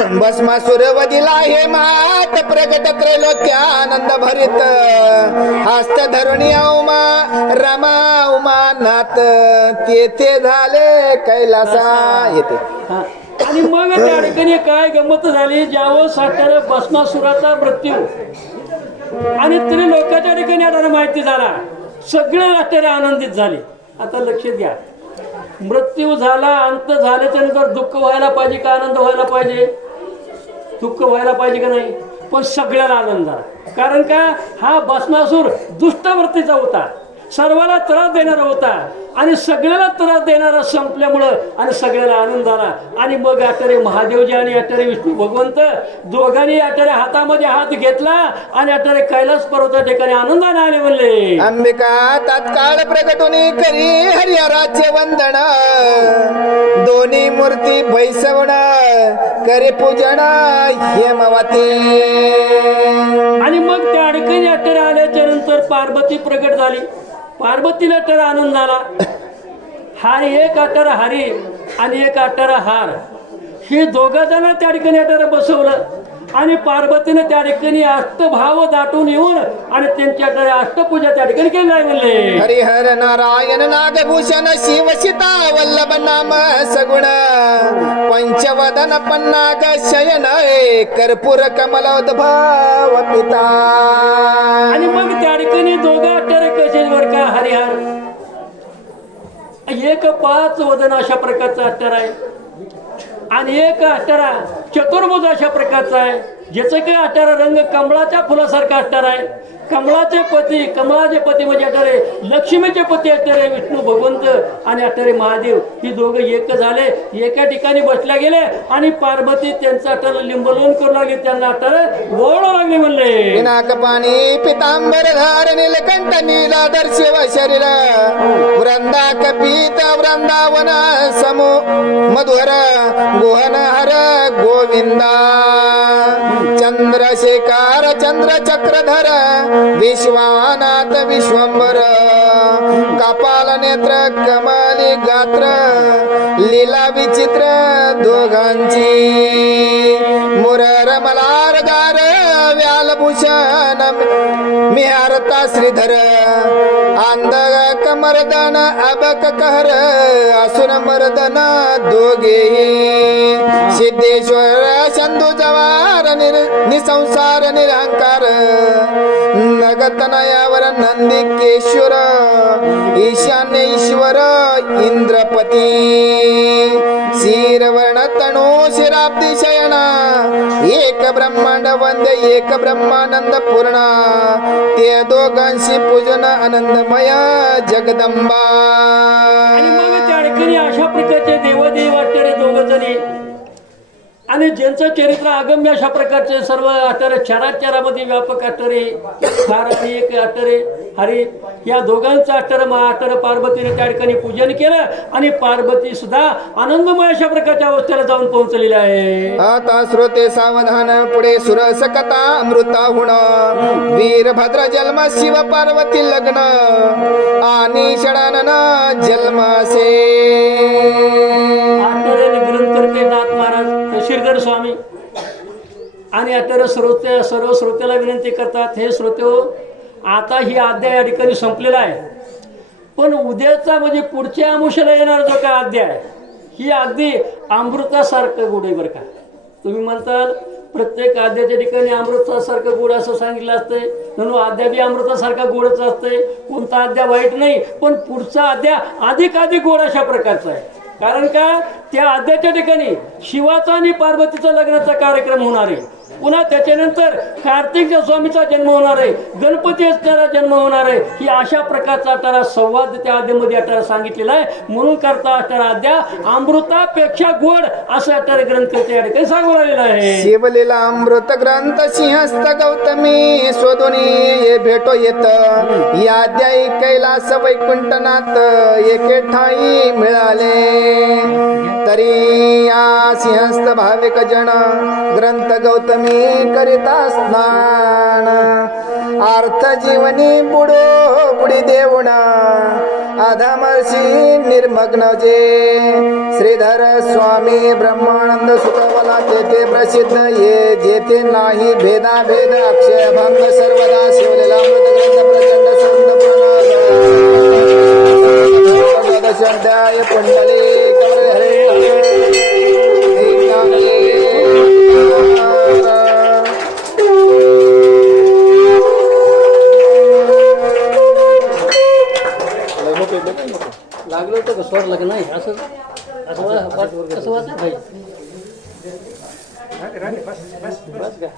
भस्मासुर वदिला हे मात प्रगट त्रैलोक्यानंद भरित. हस्त धरुणी उमा रमा उमानाथ तेथे झाले कैलासा. येते. आणि मग त्या ठिकाणी काय गंमत झाली? ज्यावर साठ्याला भस्मासुराचा मृत्यू. आणि तरी लोकांच्या ठिकाणी आता माहिती झाला. सगळे राष्ट्र आनंदित झाले. आता लक्ष द्या. मृत्यू झाला अंत झाल्याच्यानंतर दुःख व्हायला पाहिजे का आनंद व्हायला पाहिजे? दुःख व्हायला पाहिजे का नाही? पण सगळ्याला आनंद झाला. कारण का? हा भस्मासूर दुष्टवृत्तीचा होता. सर्वाला त्रास देणारा होता. आणि सगळ्याला त्रास देणारा संपल्यामुळं आणि सगळ्याला आनंद झाला आणि मग अटारे महादेवजी आणि अटारे विष्णू भगवंत दोघांनी अटारे हातामध्ये हात घेतला आणि अटारे कैलास पर्वता ठिकाणी आनंदाने आले म्हणले. अंबिका तात्काळ प्रगटुनी करी हरिहराचे वंदन. दोन्ही मूर्ती बैसवण करे पूजन हेमवती. आणि मग त्या अडकणी अट्टर आल्याच्यानंतर पार्वती प्रगट झाली. पार्वतीला तर आनंद झाला. हार एक अटर हारी आणि एक अटर हार. हे दोघं जण त्या ठिकाणी अटर बसवलं आणि पार्वतीनं त्या ठिकाणी अष्टभाव दाटून येऊन आणि त्यांच्या अटारे अष्टपूजा त्या ठिकाणी केली आहे म्हणले हरिहर नारायण नागभूषण शिव सीता वल्लभ नाम सगुण. पंचवदन पन्नाग शयन कर्पूर कमलोद्भव पिता. एक पाच वजन अशा प्रकारचा अट्टार आहे. आणि एक हत्यारा चतुर्भुज अशा प्रकारचा आहे. ज्याचं काही अट्टारा रंग कमळाच्या फुलासारखा असणार आहे. कमळाचे पती कमळाचे पती म्हणजे अट्टारे लक्ष्मीचे पती अट्टारे विष्णू भगवंत आणि अट्टारे महादेव. ही दोघं एक झाले. एका ठिकाणी बसल्या गेले आणि पार्वती त्यांचा अट्टारा लिंबलोन करू लागले. त्यांना अट्टारे ओढ लागले म्हणले. पिनाक पाणी पितांबर धार नीलकंठ नीला दर्शिव शरीर. वृंदा कपित वृंदावन समो मधुर गोहन हर गोविंदा। चंद्रशेखर चंद्र चक्रधर विश्वानाथ विश्वंबर कपाल नेत्र कमली गात्र लीला विचित्र दोघांची। मुरर मलार गार व्यालभूषण मिहारता श्रीधर। आंध मर्दन अबक कहर असुर मर्दन दोघे सिद्धेश्वर संधू जवार निर निसंसार निरंकार नगतनयावर नंदिकेश्वर ईशान्य ईश्वर इंद्रपती. शिरवर्ण तणू शिराब्दी शयना एक ब्रह्मांड वंद्य एक ब्रह्मानंद पूर्ण. ते दोघांशी पूजन आनंदमय जगदंबा. ज्यांचं चरित्र अगम्य अशा प्रकारचे सर्व अतर चराचरामध्ये व्यापक अतरे फार आणि एक अटारे हरी या दोघांचं अठर महा अतर पार्वतीने त्या ठिकाणी पूजन केलं आणि पार्वती सुद्धा आनंदमय अशा प्रकारच्या अवस्थेला जाऊन पोहोचलेली आहे. आता श्रोते सावधान पुढे सुरसकता अमृता हुण वीरभद्र जन्म शिव पार्वती लग्न आणि षडानन जन्मासे स्वामी. आणि आता श्रोते सर्व श्रोत्याला विनंती करतात हे श्रोते हो, आता ही अध्याय या ठिकाणी संपलेला आहे. पण उद्याचा म्हणजे पुढच्या अंशाला येणारा जो काय अध्याय ही अगदी अमृतासारखं गोड आहे बरं का. तुम्ही म्हणताल प्रत्येक अध्याच्या ठिकाणी अमृतासारखं गोड असं सांगितलं असतंय. म्हणून अध्या बी अमृतासारखा गोडच असतंय. कोणता अध्याय वाईट नाही पण पुढचा अध्याय अधिक अधिक गोड अशा प्रकारचा आहे. कारण का? त्या आद्याच्या ठिकाणी शिवाचा आणि पार्वतीचा लग्नाचा कार्यक्रम होणार आहे. पुन्हा त्याच्यानंतर कार्तिकच्या स्वामीचा जन्म होणार आहे. गणपती असणारा जन्म होणार आहे. ही अशा प्रकारचा अटारा संवाद त्या आद्यामध्ये अटारा सांगितलेला आहे. म्हणून करता अटारा आद्या अमृतापेक्षा गोड असं अटारा ग्रंथ त्या ठिकाणी सांगू राहिलेला आहे. शिवलीला अमृत ग्रंथ सिंहस्त गौतमी स्वधुनी ये भेटो येत. या अध्यायी कैलास वैकुंठनाथ एके ठाई मिळाले. तरी या सिंहस्थ भाविक जन ग्रंथ गौतमी करिता स्नान अर्थ जीवनी बुडो बुडी देवणा अधमर्षी निर्मग्न जे श्रीधर स्वामी ब्रह्मानंद सुखवला तेथे प्रसिद्ध ये जेथे नाही भेदा भेद अक्षय भंग सर्वदा शिवलेला अमृत स्वर लग्न नाही? असं असं वा- वाट- कसं वाटतं भाई बस का